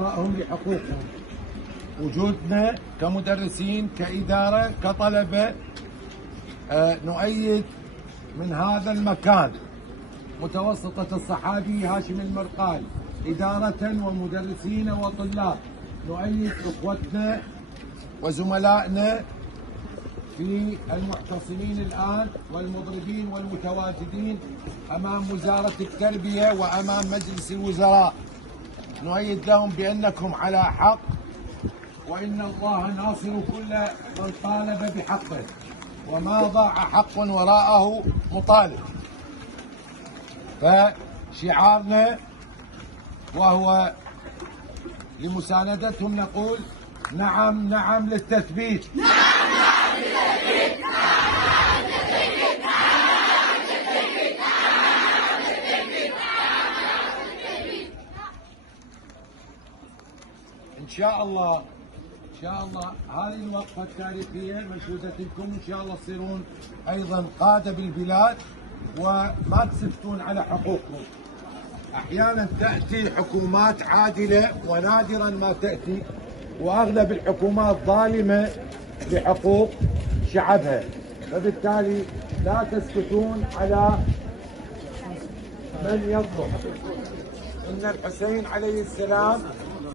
إعطائهم لحقوقهم. وجودنا كمدرسين كإدارة كطلبة نؤيد من هذا المكان متوسطة الصحابي هاشم المرقال إدارة ومدرسين وطلاب، نؤيد إخوتنا وزملائنا في المعتصمين الآن والمضربين والمتواجدين أمام وزارة التربية وأمام مجلس الوزراء، نؤيد لهم بأنكم على حق، وإن الله ناصر كل من طالب بحقه، وما ضاع حق وراءه مطالب. فشعارنا وهو لمساندتهم نقول نعم نعم للتثبيت، نعم نعم للتثبيت، نعم نعم للتثبيت، نعم نعم للتثبيت، نعم للتثبيت، نعم للتثبيت. إن شاء الله إن شاء الله هذه الوقفة التاريخية مشهودة لكم، إن شاء الله تصيرون أيضا قادة بالبلاد وما تسكتون على حقوقكم. أحيانا تأتي حكومات عادلة ونادرا ما تأتي، وأغلب الحكومات ظالمة لحقوق شعبها، فبالتالي لا تسكتون على من يظلم. إن الحسين عليه السلام